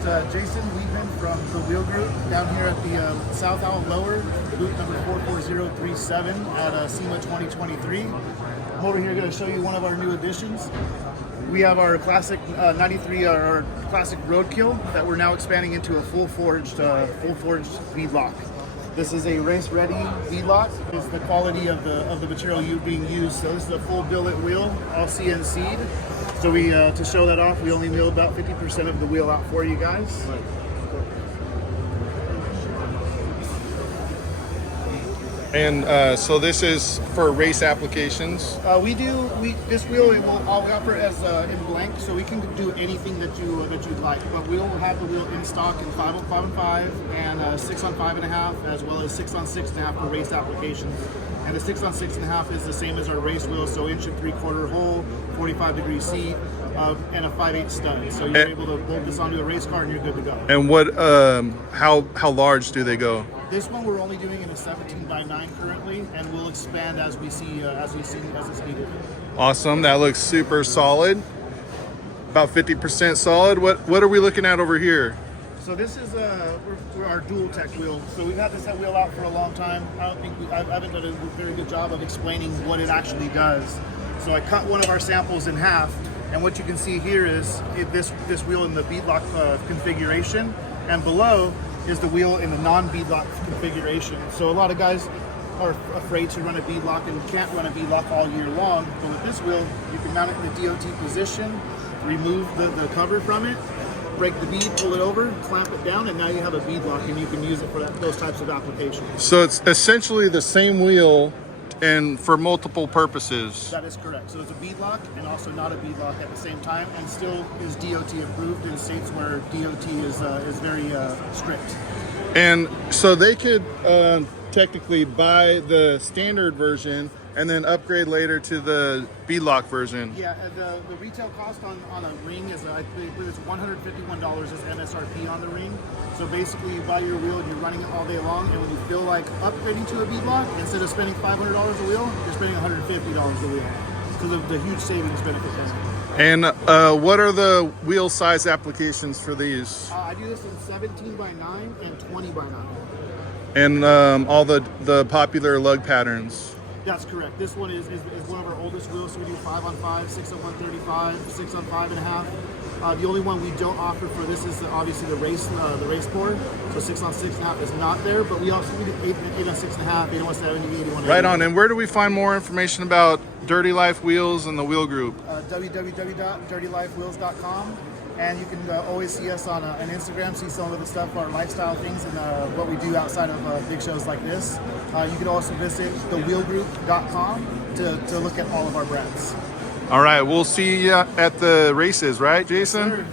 Jason Weedman from the Wheel Group down here at the South Owl Lower, booth number 44037 at SEMA 2023. I'm over here going to show you one of our new additions. We have our classic 93, our classic Roadkill that we're now expanding into a full forged bead lock. This is a race-ready bead lock. This is the quality of the material being used. So this is a full billet wheel, all CNC'd. So we to show that off, we only mill about 50% of the wheel out for you guys. And so this is for race applications. This wheel we offer as in blank, so we can do anything that you'd like. But we'll have the wheel in stock in 5-on-5 and 6-on-5.5, as well as 6-on-6.5 for race applications. And the 6-on-6.5 is the same as our race wheel, so 1 3/4 hole, 45-degree seat, and a 5/8 stud. So you're able to bolt this onto a race car and you're good to go. And what? How large do they go? This one we're only doing in a 17x9 currently, and we'll expand as it's needed. Awesome. That looks super solid. About 50% solid. What are we looking at over here? So this is our DUAL-TEK wheel. So we've had this wheel out for a long time. I haven't done a very good job of explaining what it actually does. So I cut one of our samples in half, and what you can see here is this wheel in the beadlock configuration, and below is the wheel in the non-beadlock configuration. So a lot of guys are afraid to run a beadlock and can't run a beadlock all year long. But with this wheel, you can mount it in the DOT position, remove the cover from it, break the bead, pull it over, clamp it down, and now you have a beadlock, and you can use it for those types of applications. So it's essentially the same wheel and for multiple purposes. That is correct. So it's a beadlock and also not a beadlock at the same time, and still is DOT approved in states where DOT is very strict. And so they could technically buy the standard version and then upgrade later to the beadlock version. Yeah, the retail cost on a ring is, I believe it's $151 is MSRP on the ring. So basically you buy your wheel and you're running it all day long, and when you feel like upgrading to a beadlock, instead of spending $500 a wheel, you're spending $150 a wheel. So the huge savings benefit there. And what are the wheel size applications for these? I do this in 17x9 and 20x9. And all the popular lug patterns. That's correct. This one is one of our oldest wheels, so we do 5-on-5, 6-on-135, 6-on-5.5. The only one we don't offer for this is obviously the race board. So 6-on-6.5 is not there, but we also do 8-on-6.5, 8-on-7, 81. Right on. And where do we find more information about Dirty Life Wheels and the Wheel Group? www.dirtylifewheels.com. And you can always see us on Instagram, see some of the stuff, our lifestyle things, and what we do outside of big shows like this. You can also visit thewheelgroup.com to look at all of our brands. All right, we'll see you at the races, right, Jason? Yes, sir.